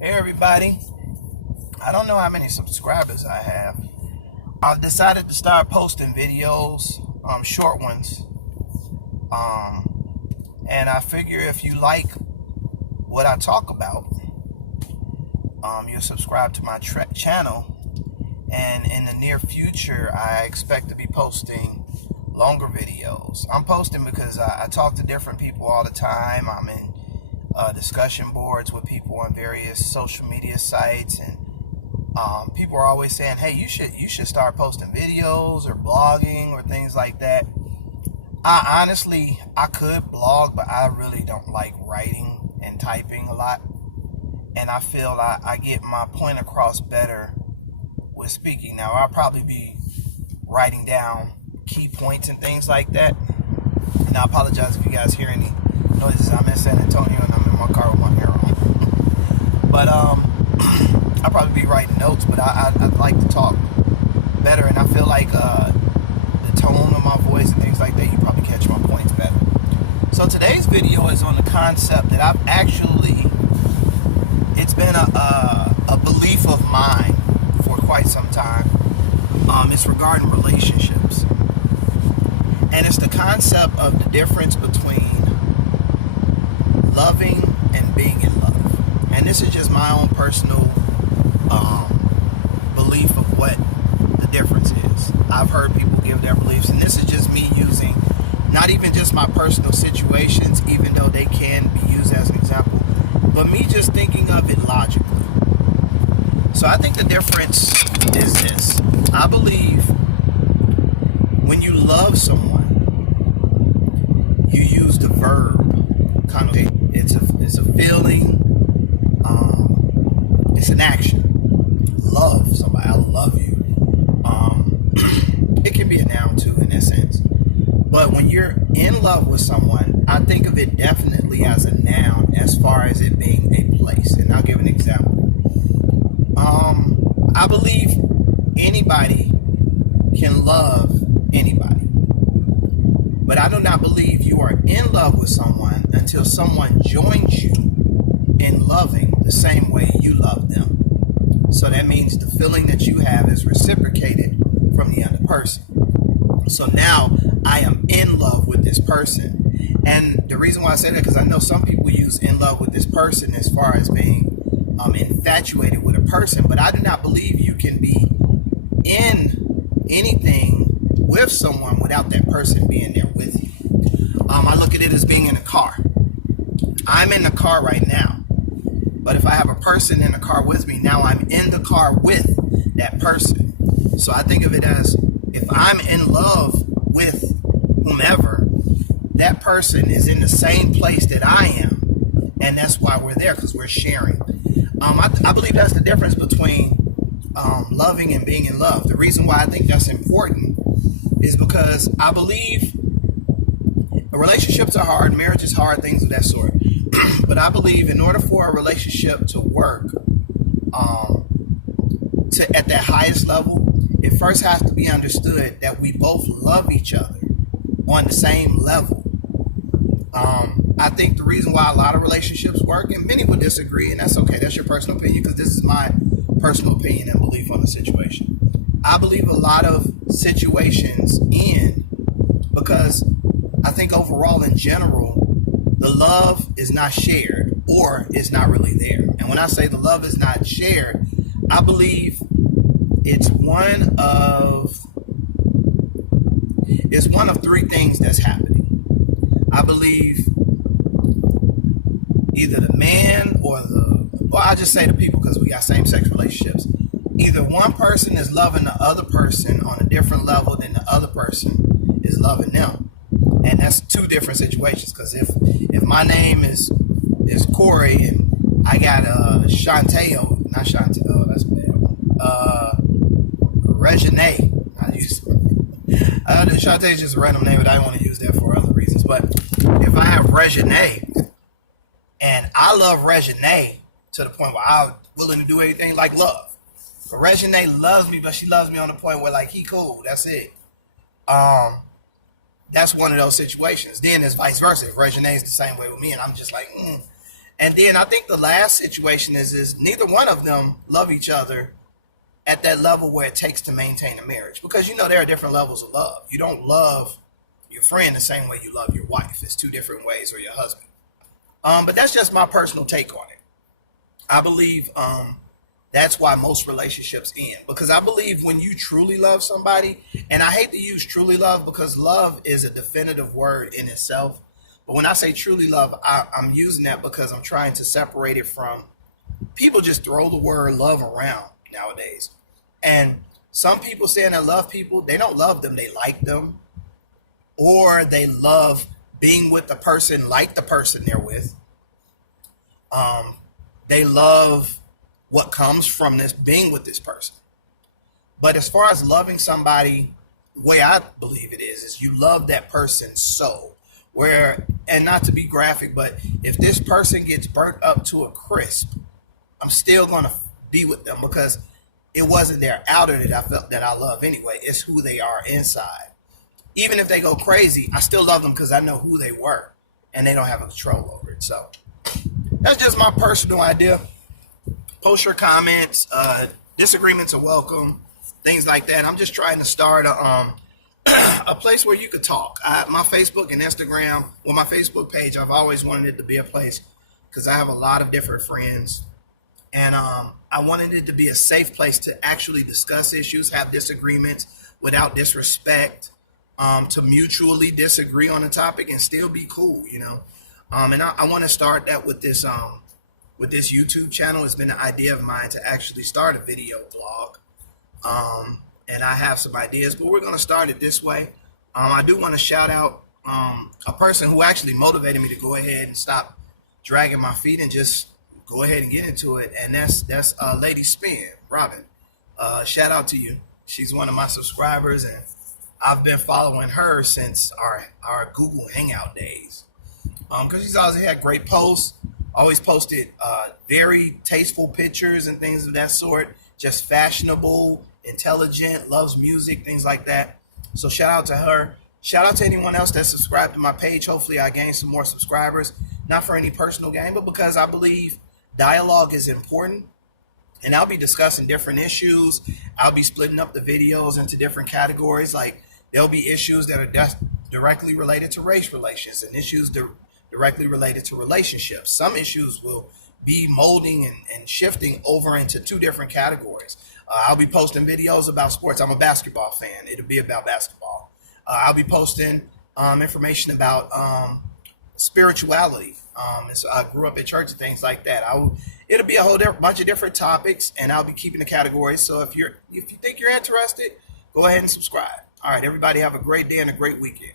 Hey everybody, I don't know how many subscribers I have. I've decided to start posting videos, short ones. And I figure if you like what I talk about, you'll subscribe to my channel. And in the near future, I expect to be posting longer videos. I'm posting because I talk to different people all the time. I'm in discussion boards with people on various social media sites, and people are always saying, "Hey, you should start posting videos or blogging or things like that." I could blog, but I really don't like writing and typing a lot, and I feel I get my point across better with speaking. Now, I'll probably be writing down key points and things like that. And I apologize if you guys hear any noises. I'm in San Antonio and I'm in my car with my hair on. But I'll probably be writing notes, but I'd like to talk better, and I feel like the tone of my voice and things like that, you probably catch my points better. So today's video is on the concept that it's been a belief of mine for quite some time. It's regarding relationships. And it's the concept of the difference between loving and being in love. And this is just my own personal belief of what the difference is. I've heard people give their beliefs, and this is just me using not even just my personal situations, even though they can be used as an example, but me just thinking of it logically. So I think the difference is this. I believe when you love someone, you use the verb connotation. It's a feeling. It's an action. Love somebody. I love you. It can be a noun too in that sense. But when you're in love with someone, I think of it definitely as a noun as far as it being a place. And I'll give an example. I believe anybody can love anybody. But I do not believe you are in love with someone until someone joins you in loving the same way you love them. So that means the feeling that you have is reciprocated from the other person. So now I am in love with this person. And the reason why I say that, because I know some people use in love with this person as far as being infatuated with a person, but I do not believe you can be in anything with someone without that person being there with you. I look at it as being in a car. I'm in the car right now, but if I have a person in the car with me, now I'm in the car with that person. So I think of it as, if I'm in love with whomever, that person is in the same place that I am, and that's why we're there, because we're sharing. I believe that's the difference between loving and being in love. The reason why I think that's important is because I believe relationships are hard, marriage is hard, things of that sort. But I believe in order for a relationship to work at that highest level, it first has to be understood that we both love each other on the same level. I think the reason why a lot of relationships work, and many would disagree, and that's okay, that's your personal opinion, because this is my personal opinion and belief on the situation. I believe a lot of situations end because I think overall in general, the love is not shared or is not really there. And when I say the love is not shared, I believe it's one of three things that's happening. I believe either the man or I'll just say the people, because we got same-sex relationships. Either one person is loving the other person on a different level than the other person is loving them. And that's two different situations, because if my name is Corey and I got Shanteo, not Shanteo, that's bad. Regine. Shantay is just a random name, but I don't want to use that for other reasons. But if I have Regine and I love Regine to the point where I'm willing to do anything like love. But Regine loves me, but she loves me on the point where, like, he cool, that's it. That's one of those situations. Then it's vice versa. If Regine is the same way with me, and I'm just like, And then I think the last situation is neither one of them love each other at that level where it takes to maintain a marriage. Because there are different levels of love. You don't love your friend the same way you love your wife. It's two different ways, or your husband. But that's just my personal take on it. I believe that's why most relationships end. Because I believe when you truly love somebody, and I hate to use truly love because love is a definitive word in itself. But when I say truly love, I'm using that because I'm trying to separate it from people just throw the word love around nowadays. And some people saying they love people, they don't love them, they like them. Or they love being with the person like the person they're with. They love what comes from this being with this person. But as far as loving somebody, the way I believe it is you love that person's soul. Where, and not to be graphic, but if this person gets burnt up to a crisp, I'm still going to be with them because it wasn't their outer that I felt that I love anyway. It's who they are inside. Even if they go crazy, I still love them because I know who they were and they don't have a control over it. So that's just my personal idea. Post your comments. Disagreements are welcome. Things like that. I'm just trying to start a place where you could talk. My Facebook and Instagram, my Facebook page, I've always wanted it to be a place because I have a lot of different friends. And I wanted it to be a safe place to actually discuss issues, have disagreements without disrespect, to mutually disagree on a topic and still be cool, And I want to start that with this YouTube channel. It's been an idea of mine to actually start a video blog. And I have some ideas, but we're going to start it this way. I do want to shout out a person who actually motivated me to go ahead and stop dragging my feet and just go ahead and get into it. And that's Lady Spin, Robin. Shout out to you. She's one of my subscribers, and I've been following her since our Google Hangout days. Because she's always had great posts, always posted very tasteful pictures and things of that sort, just fashionable, intelligent, loves music, things like that. So shout out to her. Shout out to anyone else that subscribed to my page. Hopefully I gain some more subscribers, not for any personal gain, but because I believe dialogue is important. And I'll be discussing different issues. I'll be splitting up the videos into different categories. Like there'll be issues that are directly related to race relations and issues directly related to relationships. Some issues will be molding and shifting over into two different categories. I'll be posting videos about sports. I'm a basketball fan. It'll be about basketball. I'll be posting information about spirituality. So I grew up at church and things like that. It'll be a whole bunch of different topics, and I'll be keeping the categories. So if you think you're interested, go ahead and subscribe. All right, everybody have a great day and a great weekend.